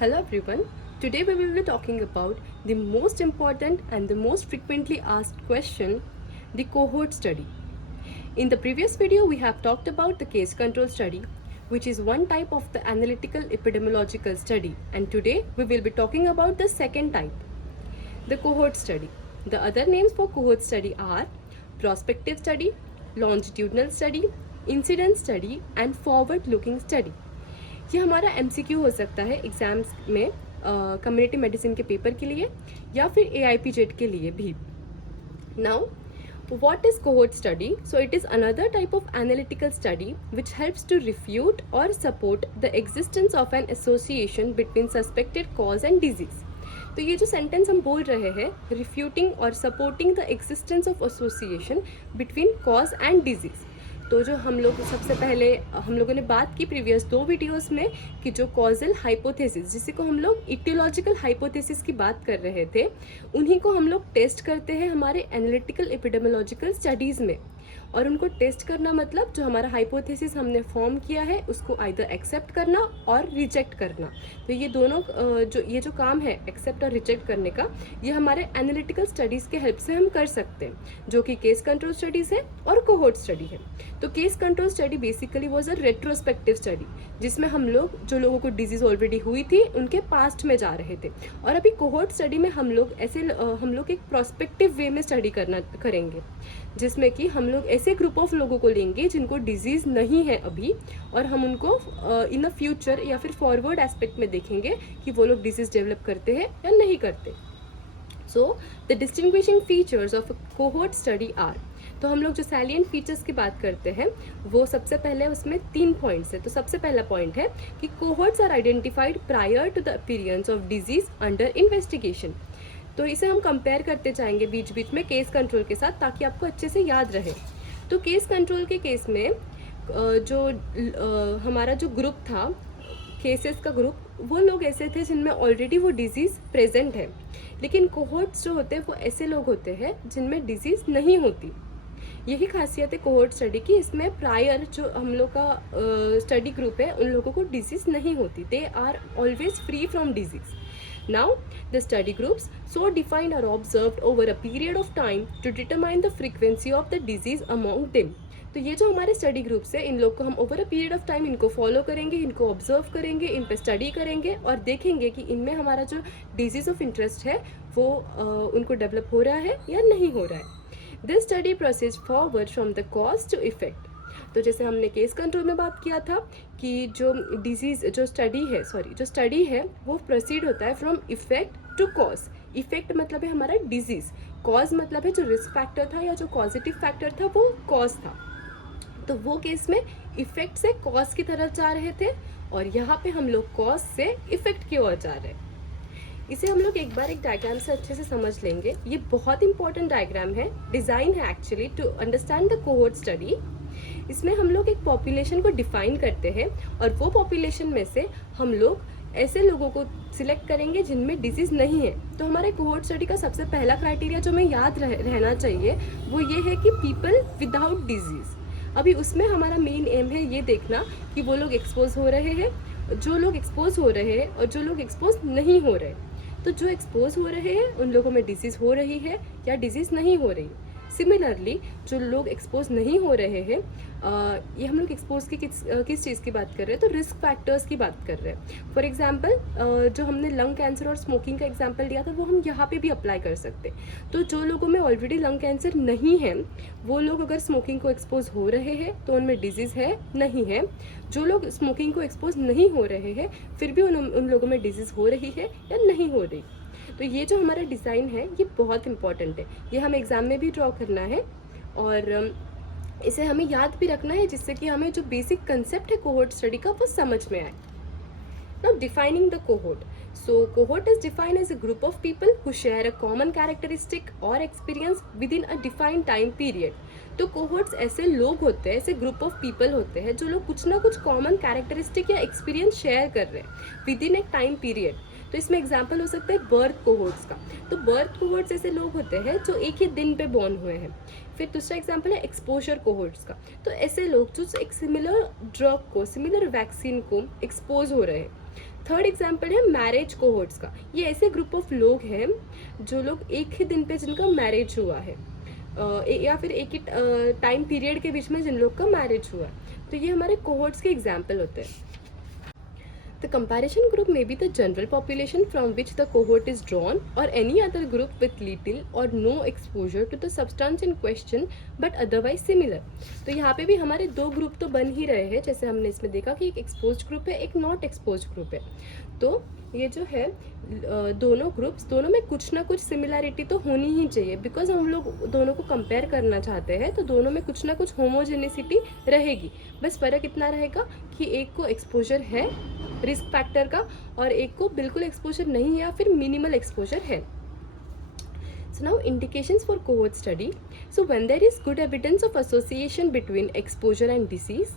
Hello everyone. Today we will be talking about the most important and the most frequently asked question, the cohort study. In the previous video we have talked about the case control study, which is one type of the analytical epidemiological study, and today we will be talking about the second type, the cohort study. The other names for cohort study are prospective study, longitudinal study, incidence study and forward looking study. ये हमारा MCQ हो सकता है exams में community medicine के paper के लिए या फिर AIP जेट के लिए भी. Now what is cohort study? So it is another type of analytical study which helps to refute or support the existence of an association between suspected cause and disease. तो ये जो sentence हम बोल रहे हैं, रिफ्यूटिंग और supporting the existence of association between cause and disease. तो जो हम लोग सबसे पहले हम लोगों ने बात की प्रीवियस 2 वीडियोस में कि जो कॉजल हाइपोथेसिस, जिसे को हम लोग इटियोलॉजिकल हाइपोथेसिस की बात कर रहे थे, उन्हीं को हम लोग टेस्ट करते हैं हमारे एनालिटिकल एपिडेमियोलॉजिकल स्टडीज़ में. और उनको टेस्ट करना मतलब जो हमारा हाइपोथेसिस हमने फॉर्म किया है उसको आइदर एक्सेप्ट करना और रिजेक्ट करना. तो ये दोनों जो काम है एक्सेप्ट और रिजेक्ट करने का, ये हमारे एनालिटिकल स्टडीज़ के हेल्प से हम कर सकते हैं, जो कि केस कंट्रोल स्टडीज़ है और कोहोर्ट स्टडी है. तो case control study basically was a retrospective study, जिसमें हम लोग जो लोगों को डिजीज़ ऑलरेडी हुई थी उनके पास्ट में जा रहे थे. और अभी कोहोर्ट स्टडी में हम लोग एक प्रोस्पेक्टिव वे में स्टडी करेंगे, जिसमें कि हम लोग ऐसे ग्रुप ऑफ लोगों को लेंगे जिनको डिजीज़ नहीं है अभी, और हम उनको इन अ फ्यूचर या फिर फॉरवर्ड एस्पेक्ट में देखेंगे कि वो लोग डिजीज़ डेवलप करते हैं या नहीं करते. So the distinguishing features of a cohort study are, तो हम लोग जो सैलिएंट फीचर्स की बात करते हैं वो सबसे पहले उसमें 3 पॉइंट्स है. तो सबसे पहला पॉइंट है कि cohorts are identified prior to the appearance of disease under investigation. तो इसे हम कंपेयर करते जाएंगे बीच बीच में केस कंट्रोल के साथ, ताकि आपको अच्छे से याद रहे. तो केस कंट्रोल के केस में हमारा जो ग्रुप था, केसेस का ग्रुप, वो लोग ऐसे थे जिनमें ऑलरेडी वो डिजीज़ प्रेजेंट है. लेकिन कोहोर्ट्स जो होते हैं वो ऐसे लोग होते हैं जिनमें डिजीज़ नहीं होती. यही खासियत है कोहोर्ट स्टडी की. इसमें प्रायर जो हम लोग का स्टडी ग्रुप है उन लोगों को डिजीज़ नहीं होती. They are always free from disease. Now, the study groups so defined are observed over a period of time to determine the frequency of the disease among them. तो ये जो हमारे स्टडी ग्रुप्स है, इन लोग को हम over a period of time इनको follow करेंगे, इनको ऑब्जर्व करेंगे, इन पे स्टडी करेंगे और देखेंगे कि इनमें हमारा जो डिजीज़ ऑफ इंटरेस्ट है वो उनको डेवलप हो रहा है या नहीं हो रहा है. This study proceeds forward from the cause to effect. तो जैसे हमने केस कंट्रोल में बात किया था कि जो स्टडी है वो प्रोसीड होता है from effect to cause. Effect मतलब है हमारा डिजीज़, कॉज मतलब है जो रिस्क फैक्टर था या जो पॉजिटिव फैक्टर था वो कॉज था. तो वो केस में इफेक्ट से कॉज की तरफ जा रहे थे और यहाँ पे हम लोग कॉज से इफेक्ट की ओर जा रहे हैं. इसे हम लोग एक बार एक डायग्राम से अच्छे से समझ लेंगे. ये बहुत इंपॉर्टेंट डायग्राम है, डिज़ाइन है actually to understand the cohort study. इसमें हम लोग एक पॉपुलेशन को डिफाइन करते हैं और वो पॉपुलेशन में से हम लोग ऐसे लोगों को सिलेक्ट करेंगे जिनमें डिजीज़ नहीं है. तो हमारे कोहोर्ट स्टडी का सबसे पहला क्राइटेरिया जो हमें याद रहना चाहिए वो ये है कि पीपल विदाउट डिजीज़. अभी उसमें हमारा मेन एम है ये देखना कि वो लोग एक्सपोज हो रहे हैं, जो लोग एक्सपोज हो रहे हैं और जो लोग एक्सपोज नहीं हो रहे. तो जो एक्सपोज हो रहे हैं उन लोगों में डिजीज़ हो रही है या डिजीज़ नहीं हो रही. सिमिलरली जो लोग एक्सपोज नहीं हो रहे हैं, ये हम लोग एक्सपोज की किस चीज़ की बात कर रहे हैं, तो रिस्क फैक्टर्स की बात कर रहे हैं. फॉर एग्जांपल जो हमने लंग कैंसर और स्मोकिंग का एग्जांपल दिया था वो हम यहाँ पे भी अप्लाई कर सकते. तो जो लोगों में ऑलरेडी लंग कैंसर नहीं है वो लोग अगर स्मोकिंग को एक्सपोज हो रहे हैं तो उनमें डिजीज़ है नहीं है. जो लोग स्मोकिंग को एक्सपोज नहीं हो रहे हैं फिर भी उन लोगों में डिजीज़ हो रही है या नहीं हो रही. तो ये जो हमारा डिज़ाइन है ये बहुत इंपॉर्टेंट है. ये हम एग्ज़ाम में भी ड्रॉ करना है और इसे हमें याद भी रखना है, जिससे कि हमें जो बेसिक कंसेप्ट है कोहोर्ट स्टडी का वो समझ में आए. Now defining the cohort. So cohort is defined as a group of people who share a common characteristic or experience within a defined time period. तो कोहोर्ट्स ऐसे लोग होते हैं, ऐसे ग्रुप ऑफ पीपल होते हैं जो लोग कुछ ना कुछ कॉमन कैरेक्टरिस्टिक या एक्सपीरियंस शेयर कर रहे हैं विद इन एक टाइम पीरियड. तो इसमें एग्जांपल हो सकता है बर्थ कोहोर्ट्स का. तो बर्थ कोहोर्ट्स ऐसे लोग होते हैं जो एक ही दिन पे बॉर्न हुए हैं. फिर दूसरा एग्जांपल है एक्सपोजर कोहोर्ट्स का. तो ऐसे लोग जो एक सिमिलर ड्रग को, सिमिलर वैक्सीन को एक्सपोज हो रहे हैं. थर्ड एग्जाम्पल है मैरिज कोहोर्ट्स का। ये ऐसे ग्रुप ऑफ लोग हैं जो लोग एक ही दिन पे जिनका मैरिज हुआ है, या फिर एक ही टाइम पीरियड के बीच में जिन लोग का मैरिज हुआ है, तो ये हमारे कोहोर्ट्स के एग्जाम्पल होते हैं। The comparison group may be the general population from which the cohort is drawn, or any other group with little or no exposure to the substance in question but otherwise similar। तो यहाँ पे भी हमारे दो group तो बन ही रहे हैं, जैसे हमने इसमें देखा कि एक एक्सपोज ग्रुप है, एक नॉट एक्सपोज ग्रुप है। तो ये जो है दोनों ग्रुप्स, दोनों में कुछ ना कुछ सिमिलैरिटी तो होनी ही चाहिए, बिकॉज हम लोग दोनों को कंपेयर करना चाहते हैं, तो दोनों में कुछ ना कुछ होमोजेनिसिटी रहेगी। बस फ़र्क इतना रहेगा कि एक को एक्सपोजर है रिस्क फैक्टर का और एक को बिल्कुल एक्सपोजर नहीं है या फिर मिनिमल एक्सपोजर है। So now indications for cohort study. So when there is good evidence of association between exposure and disease.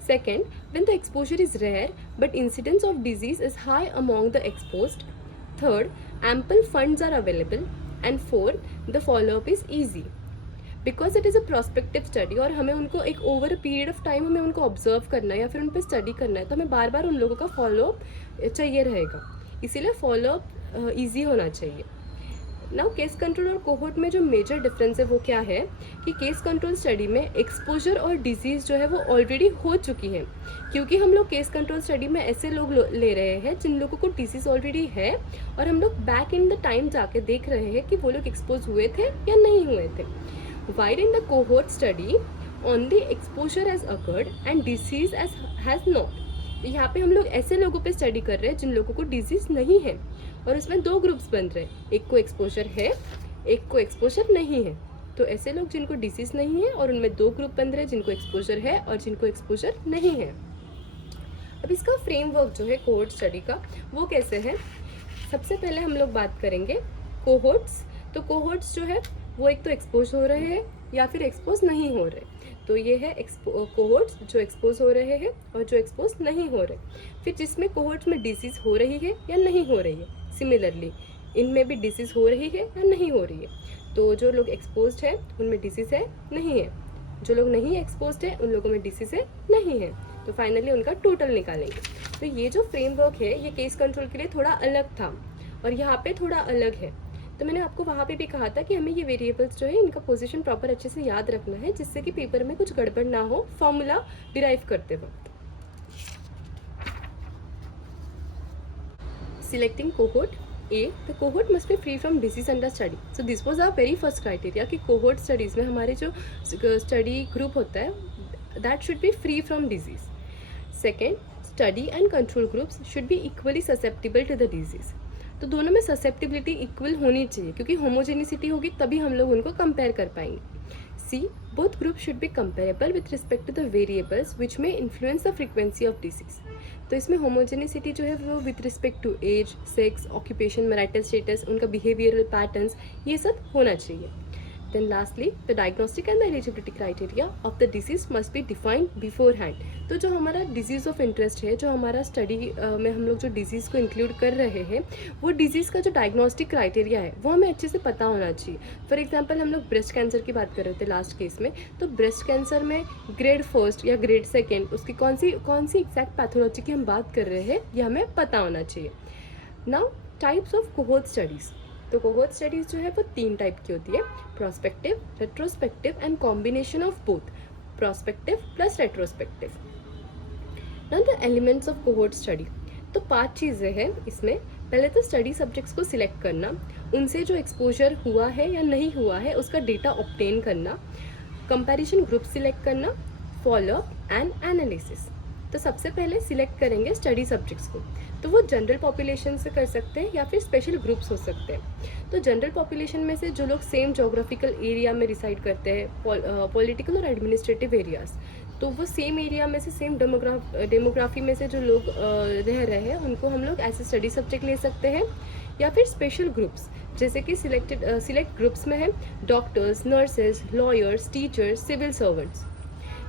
Second, when the exposure is rare but incidence of disease is high among the exposed. Third, ample funds are available. And fourth, the follow-up is easy. Because it is a prospective study और हमें उनको एक over a period of time हमें उनको observe करना है या फिर उन पर स्टडी करना है, तो हमें बार बार उन लोगों का फॉलोअप चाहिए रहेगा, इसीलिए फॉलोअप ईजी होना चाहिए। नाउ केस कंट्रोल और कोहोर्ट में जो मेजर डिफरेंस है वो क्या है कि केस कंट्रोल स्टडी में एक्सपोजर और डिजीज़ जो है वो ऑलरेडी हो चुकी है, क्योंकि हम लोग केस कंट्रोल स्टडी में ऐसे लोग ले रहे हैं जिन लोगों को डिजीज़ ऑलरेडी है और हम लोग बैक इन द टाइम जाके देख रहे हैं कि वो लोग एक्सपोज हुए थे या नहीं हुए थे। While in the cohort study, only exposure has occurred and disease has not। यहाँ पे हम लोग ऐसे लोगों पे स्टडी कर रहे हैं जिन लोगों को डिजीज नहीं है और उसमें दो ग्रुप्स बन रहे हैं, एक को एक्सपोजर है, एक को एक्सपोजर नहीं है। तो ऐसे लोग जिनको डिजीज नहीं है और उनमें दो ग्रुप बन रहे हैं, जिनको एक्सपोजर है और जिनको एक्सपोजर नहीं है। अब इसका फ्रेमवर्क जो है कोहोर्ट स्टडी का वो कैसे है, सबसे पहले हम लोग बात करेंगे कोहोर्ट्स। तो कोहोर्ट्स जो है वो एक तो एक्सपोज हो रहे हैं या फिर एक्सपोज नहीं हो रहे, तो ये है कोहोर्ट्स जो एक्सपोज हो रहे हैं और जो एक्सपोज नहीं हो रहे। फिर जिसमें कोहोर्ट्स में डिजीज़ हो रही है या नहीं हो रही है, सिमिलरली इनमें भी डिजीज़ हो रही है या नहीं हो रही है। तो जो लोग एक्सपोज्ड है उनमें डिजीज़ है नहीं है, जो लोग नहीं एक्सपोज्ड है उन लोगों में डिजीज़ है नहीं है, तो फाइनली उनका टोटल निकालेंगे। तो ये जो फ्रेमवर्क है ये केस कंट्रोल के लिए थोड़ा अलग था और यहाँ पे थोड़ा अलग है। तो मैंने आपको वहाँ पे भी कहा था कि हमें ये वेरिएबल्स जो है इनका पोजीशन प्रॉपर अच्छे से याद रखना है, जिससे कि पेपर में कुछ गड़बड़ ना हो फॉर्मूला डिराइव करते वक्त। Selecting cohort A, the cohort must be free from disease under study. So this was our very first criteria कि कोहोर्ट स्टडीज़ में हमारे जो स्टडी ग्रुप होता है that should be free from disease. Second, study and control groups should be equally susceptible to the disease. तो दोनों में susceptibility equal होनी चाहिए, क्योंकि होमोजेनिसिटी होगी तभी हम लोग उनको कंपेयर कर पाएंगे। C, both group should be comparable with respect to the variables which may influence the frequency of disease. तो इसमें होमोजेनिसिटी जो है वो with respect to age, sex, occupation, marital status, उनका बिहेवियरल पैटर्न्स, ये सब होना चाहिए। Then lastly, the diagnostic and the eligibility criteria of the disease must be defined beforehand। तो जो हमारा डिजीज़ ऑफ इंटरेस्ट है, जो हमारा स्टडी में हम लोग जो डिजीज़ को इंक्लूड कर रहे हैं, वो डिजीज़ का जो डायग्नोस्टिक क्राइटेरिया है वो हमें अच्छे से पता होना चाहिए। फॉर एग्जांपल हम लोग ब्रेस्ट कैंसर की बात कर रहे थे लास्ट केस में, तो ब्रेस्ट कैंसर में ग्रेड फर्स्ट या ग्रेड सेकेंड उसकी कौन सी एग्जैक्ट पैथोलॉजी की हम बात कर रहे हैं ये हमें पता होना चाहिए। Now types of cohort studies. तो कोहोर्ट स्टडीज़ जो है वो 3 टाइप की होती है, prospective, retrospective and combination of both, prospective plus retrospective. Now the elements of cohort study. तो 5 चीज़ें हैं इसमें। पहले तो स्टडी सब्जेक्ट्स को सिलेक्ट करना, उनसे जो एक्सपोजर हुआ है या नहीं हुआ है उसका डेटा ऑब्टेन करना, कंपैरिजन ग्रुप सिलेक्ट करना, फॉलोअप एंड एनालिसिस। तो सबसे पहले सिलेक्ट करेंगे स्टडी सब्जेक्ट्स को, तो वो जनरल पॉपुलेशन से कर सकते हैं या फिर स्पेशल ग्रुप्स हो सकते हैं। तो जनरल पॉपुलेशन में से जो लोग सेम जोग्राफिकल एरिया में रिसाइड करते हैं, पॉलिटिकल और एडमिनिस्ट्रेटिव एरियाज़, तो वो सेम एरिया में से सेम डेमोग्राफी में से जो लोग रह रहे हैं उनको हम लोग ऐसे स्टडी सब्जेक्ट ले सकते हैं। या फिर स्पेशल ग्रुप्स, जैसे कि सिलेक्ट ग्रुप्स में है doctors, nurses, lawyers, teachers, civil servants.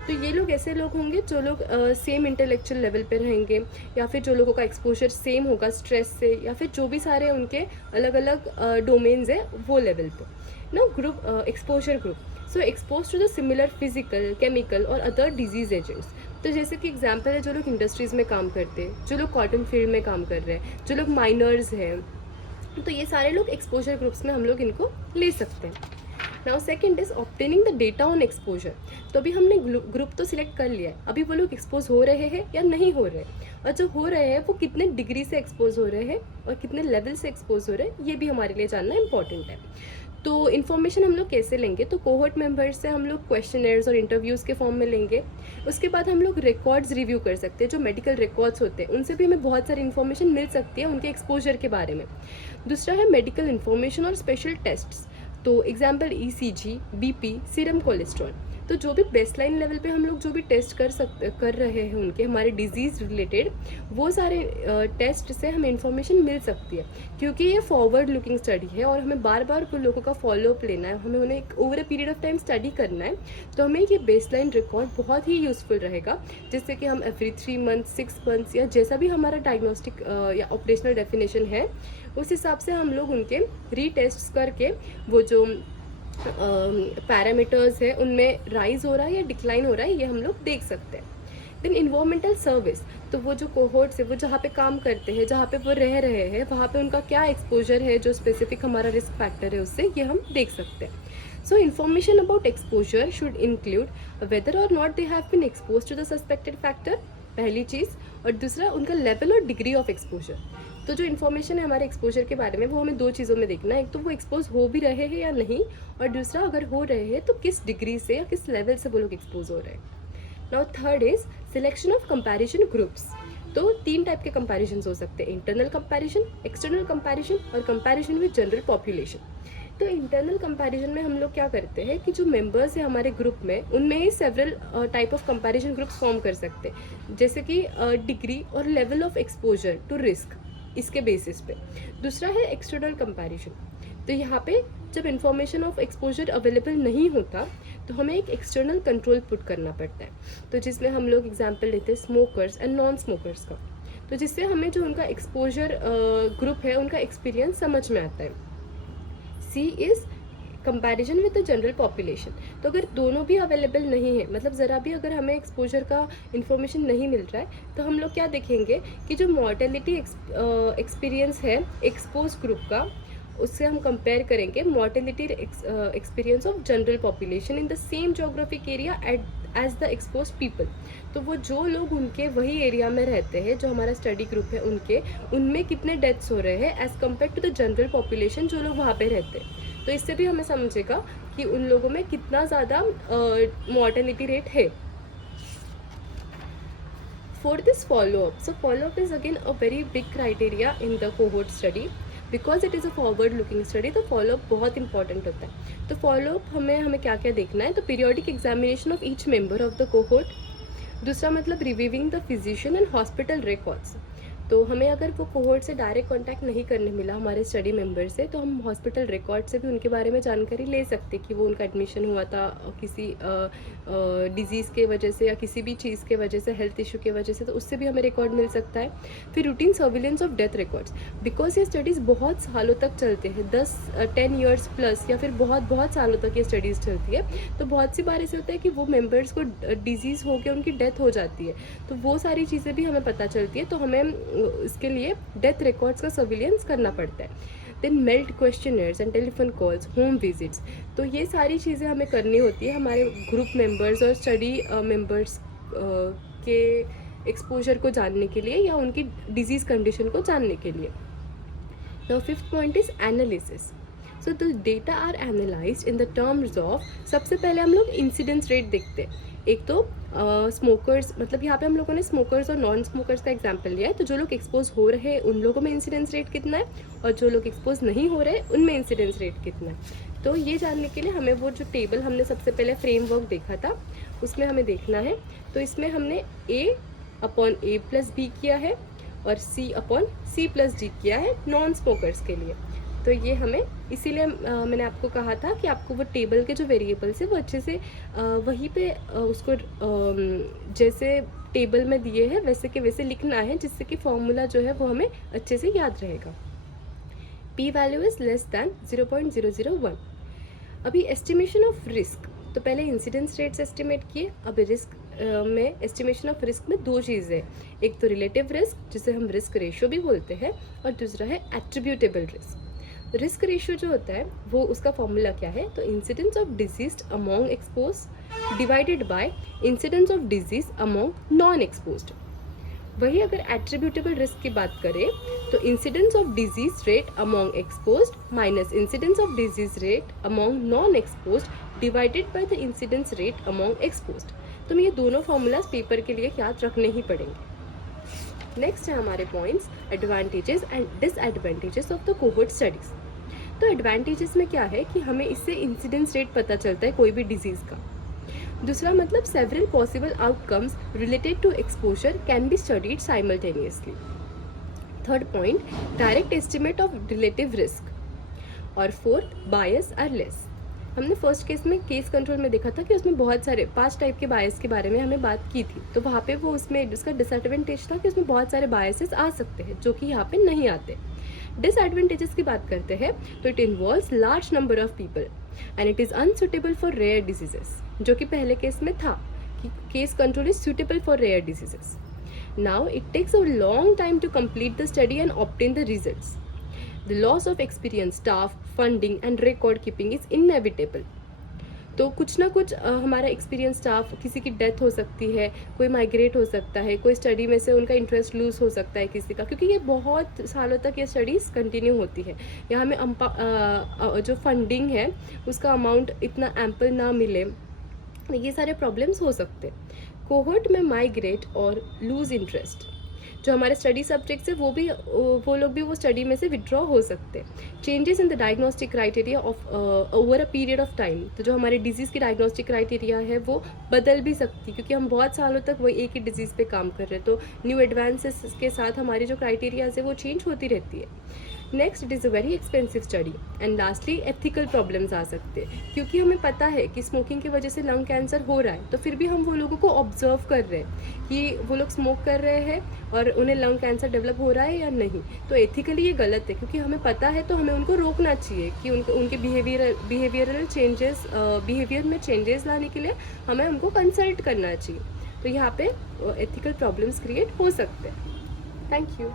तो ये लोग ऐसे लोग होंगे जो लोग सेम इंटेलेक्चुअल लेवल पे रहेंगे, या फिर जो लोगों का एक्सपोजर सेम होगा स्ट्रेस से, या फिर जो भी सारे उनके अलग अलग डोमेन्स है वो लेवल पे। ना group exposure group, so expose to the similar physical, chemical और अदर डिजीज एजेंट्स। तो जैसे कि एग्जांपल है, जो लोग इंडस्ट्रीज़ में काम करते हैं, जो लोग कॉटन फील्ड में काम कर रहे हैं, जो लोग माइनर्स हैं, तो ये सारे लोग एक्सपोजर ग्रुप्स में हम लोग इनको ले सकते हैं। Now second is obtaining the data on exposure. तो अभी हमने ग्रुप तो सिलेक्ट कर लिया है, अभी वो लोग एक्सपोज हो रहे हैं या नहीं हो रहे हैं, और जो हो रहे हैं वो कितने डिग्री से एक्सपोज हो रहे हैं और कितने लेवल से एक्सपोज हो रहे हैं, ये भी हमारे लिए जानना इंपॉर्टेंट है। तो इन्फॉर्मेशन हम लोग कैसे लेंगे? तो कोहोर्ट मेंबर्स से हम लोग क्वेश्चनर्स और इंटरव्यूज़ के फॉर्म में लेंगे। उसके बाद हम लोग रिकॉर्ड्स रिव्यू कर सकते हैं, जो मेडिकल रिकॉर्ड्स होते हैं उनसे भी हमें बहुत सारी इन्फॉर्मेशन मिल सकती है उनके एक्सपोजर के बारे में। दूसरा है मेडिकल इन्फॉर्मेशन और स्पेशल टेस्ट्स। तो example ECG, BP, serum cholesterol. तो जो भी बेसलाइन लेवल पे हम लोग जो भी टेस्ट कर रहे हैं उनके हमारे डिजीज़ रिलेटेड, वो सारे टेस्ट से हमें इन्फॉर्मेशन मिल सकती है, क्योंकि ये फॉरवर्ड लुकिंग स्टडी है और हमें बार बार कुछ लोगों का फॉलोअप लेना है, हमें उन्हें एक over a period of time study करना है। तो हमें ये बेसलाइन रिकॉर्ड बहुत ही यूज़फुल रहेगा, जिससे कि हम एवरी 3 मंथ्स 6 मंथ्स या जैसा भी हमारा डायग्नोस्टिक या ऑपरेशनल डेफिनेशन है, उस हिसाब से हम लोग उनके रीटेस्ट करके वो जो पैरामीटर्स है उनमें राइज हो रहा है या डिक्लाइन हो रहा है, ये हम लोग देख सकते हैं। Then environmental service. तो वो जो कोहोर्ट्स है, वो जहाँ पे काम करते हैं, जहाँ पे वो रह रहे हैं, वहाँ पे उनका क्या एक्सपोजर है, जो स्पेसिफिक हमारा रिस्क फैक्टर है उससे, ये हम देख सकते हैं। So information about exposure should include whether or not they have been expose to the suspected factor, पहली चीज़, और दूसरा उनका लेवल और डिग्री ऑफ एक्सपोजर। तो जो इन्फॉर्मेशन है हमारे एक्सपोजर के बारे में, वो हमें 2 चीज़ों में देखना है, एक तो वो एक्सपोज हो भी रहे हैं या नहीं, और दूसरा अगर हो रहे हैं तो किस डिग्री से या किस लेवल से वो लोग एक्सपोज हो रहे हैं। Now third is selection of comparison groups. तो 3 टाइप के कंपैरिजन हो सकते हैं, इंटरनल कंपैरिजन, एक्सटर्नल कंपैरिजन और कंपैरिजन विद जनरल पॉपुलेशन। तो इंटरनल कंपैरिजन में हम लोग क्या करते हैं कि जो मेंबर्स है हमारे ग्रुप में, उनमें ही several type of comparison groups form कर सकते हैं, जैसे कि डिग्री और level of exposure to risk, इसके बेसिस पे। दूसरा है एक्सटर्नल कंपैरिजन। तो यहाँ पे जब इंफॉर्मेशन ऑफ एक्सपोजर अवेलेबल नहीं होता, तो हमें एक एक्सटर्नल कंट्रोल पुट करना पड़ता है, तो जिसमें हम लोग एग्जांपल लेते हैं स्मोकर्स एंड नॉन स्मोकर्स का, तो जिससे हमें जो उनका एक्सपोजर ग्रुप है उनका एक्सपीरियंस समझ में आता है। C is comparison with the general population. तो अगर दोनों भी अवेलेबल नहीं है, मतलब ज़रा भी अगर हमें एक्सपोजर का इन्फॉर्मेशन नहीं मिल रहा है, तो हम लोग क्या देखेंगे कि जो मॉर्टेलिटी एक्सपीरियंस है एक्सपोज ग्रुप का, उससे हम कंपेयर करेंगे mortality experience of general population in the same geographic area as the expose people. तो वो जो लोग उनके वही एरिया में रहते हैं, जो हमारा स्टडी ग्रुप है उनके, उनमें कितने डेथ्स हो रहे हैं as compare to the general population जो लोग वहाँ पे रहते हैं। तो इससे भी हमें समझेगा कि उन लोगों में कितना ज़्यादा मॉर्टेलिटी रेट है। For this follow-up, so follow-up is again a very big criteria in the cohort study, because it is a forward looking study, तो फॉलोअप बहुत इंपॉर्टेंट होता है। तो फॉलोअप हमें क्या क्या देखना है, तो periodic examination of each member of the cohort. दूसरा मतलब reviewing the physician and hospital records. तो हमें अगर वो कोहोर्ट से डायरेक्ट कांटेक्ट नहीं करने मिला हमारे स्टडी मेंबर से, तो हम हॉस्पिटल रिकॉर्ड से भी उनके बारे में जानकारी ले सकते कि वो उनका एडमिशन हुआ था किसी डिजीज़ के वजह से या किसी भी चीज़ के वजह से, हेल्थ इशू के वजह से, तो उससे भी हमें रिकॉर्ड मिल सकता है। फिर routine surveillance of death records, because ये स्टडीज़ बहुत सालों तक चलते हैं, 10 ईयर्स प्लस या फिर बहुत सालों तक ये स्टडीज़ चलती है। तो बहुत सी बार ऐसे होता है कि वो मेंबर्स को डिजीज़ हो के उनकी डेथ हो जाती है, तो वो सारी चीज़ें भी हमें पता चलती है, तो हमें इसके लिए डेथ रिकॉर्ड्स का सर्विलेंस करना पड़ता है। Then mailed questionnaires and telephone calls, home visits, तो ये सारी चीज़ें हमें करनी होती है हमारे ग्रुप मेंबर्स और स्टडी मेंबर्स के एक्सपोजर को जानने के लिए या उनकी डिजीज़ कंडीशन को जानने के लिए। Now fifth point is analysis. So the data are analysed in the terms of, सबसे पहले हम लोग इंसिडेंस रेट देखते हैं। एक तो स्मोकर्स, मतलब यहाँ पे हम लोगों ने स्मोकर्स और नॉन स्मोकर्स का एग्जांपल लिया है, तो जो लोग एक्सपोज हो रहे हैं उन लोगों में इंसिडेंस रेट कितना है और जो लोग एक्सपोज नहीं हो रहे उनमें इंसिडेंस रेट कितना है। तो ये जानने के लिए हमें वो जो टेबल हमने सबसे पहले फ्रेमवर्क देखा था उसमें हमें देखना है। तो इसमें हमने A/A+B किया है और C/C+D किया है नॉन स्मोकर्स के लिए। तो ये हमें इसीलिए मैंने आपको कहा था कि आपको वो टेबल के जो वेरिएबल्स है वो अच्छे से वहीं पे उसको जैसे टेबल में दिए हैं वैसे के वैसे लिखना है, जिससे कि फॉर्मूला जो है वो हमें अच्छे से याद रहेगा। P value is less than 0.001। अभी एस्टिमेशन ऑफ रिस्क, तो पहले इंसिडेंस रेट्स एस्टिमेट किए, अब रिस्क में एस्टिमेशन ऑफ रिस्क में दो चीज़ें हैं, एक तो रिलेटिव रिस्क जिसे हम रिस्क रेशियो भी बोलते हैं, और दूसरा है एट्रीब्यूटेबल रिस्क। रिस्क रेशियो जो होता है वो उसका फॉर्मूला क्या है, तो incidence of disease among expose divided by incidence of disease among non exposed. वही अगर एट्रीब्यूटेबल रिस्क की बात करें तो incidence of disease rate among exposed minus incidence of disease rate among non exposed divided by the incidence rate among exposed. तो ये दोनों formulas paper के लिए याद रखने ही पड़ेंगे। नेक्स्ट है हमारे points advantages and disadvantages of the cohort studies. तो एडवांटेजेस में क्या है कि हमें इससे इंसिडेंस रेट पता चलता है कोई भी डिजीज़ का। दूसरा मतलब several possible outcomes related to exposure can be studied simultaneously. Third point direct estimate of relative risk. और फोर्थ बायस आर लेस। हमने फर्स्ट केस में केस कंट्रोल में देखा था कि उसमें बहुत सारे 5 टाइप के बायस के बारे में हमें बात की थी, तो वहाँ पे वो उसमें उसका डिसएडवांटेज था कि उसमें बहुत सारे बायसेस आ सकते हैं जो कि यहाँ पे नहीं आते। डिसएडवांटेजेस की बात करते हैं तो it involves large number of people and it is unsuitable for rare diseases, जो कि पहले केस में था कि case control is suitable for rare diseases. Now it takes a long time to complete the study and obtain the results. The loss of experienced staff, funding and record keeping is inevitable. तो कुछ ना कुछ हमारा experience staff, किसी की death हो सकती है, कोई माइग्रेट हो सकता है, कोई स्टडी में से उनका इंटरेस्ट लूज हो सकता है किसी का, क्योंकि ये बहुत सालों तक ये स्टडीज़ कंटिन्यू होती है। यहाँ में जो फंडिंग है उसका अमाउंट इतना एम्पल ना मिले, ये सारे प्रॉब्लम्स हो सकते हैं। कोहोर्ट में माइग्रेट और लूज इंटरेस्ट, जो हमारे स्टडी सब्जेक्ट्स है वो लोग भी वो स्टडी में से विड्रॉ हो सकते हैं। Changes in the diagnostic criteria of over a period of time, तो जो हमारे डिजीज़ की डायग्नोस्टिक क्राइटेरिया है वो बदल भी सकती है, क्योंकि हम बहुत सालों तक वो एक ही डिजीज़ पे काम कर रहे हैं, तो न्यू एडवांसेस के साथ हमारी जो क्राइटेरियाज है वो चेंज होती रहती है। Next, it is a very expensive study. And lastly ethical problems आ सकते हैं, क्योंकि हमें पता है कि स्मोकिंग की वजह से लंग कैंसर हो रहा है, तो फिर भी हम वो लोगों को ऑब्जर्व कर रहे हैं कि वो लोग स्मोक कर रहे हैं और उन्हें लंग कैंसर डेवलप हो रहा है या नहीं। तो एथिकली ये गलत है, क्योंकि हमें पता है तो हमें उनको रोकना चाहिए कि उनके बिहेवियरल चेंजेस, बिहेवियर में चेंजेस लाने के लिए हमें उनको कंसल्ट करना चाहिए। तो यहाँ पे एथिकल प्रॉब्लम्स क्रिएट हो सकते हैं। Thank you.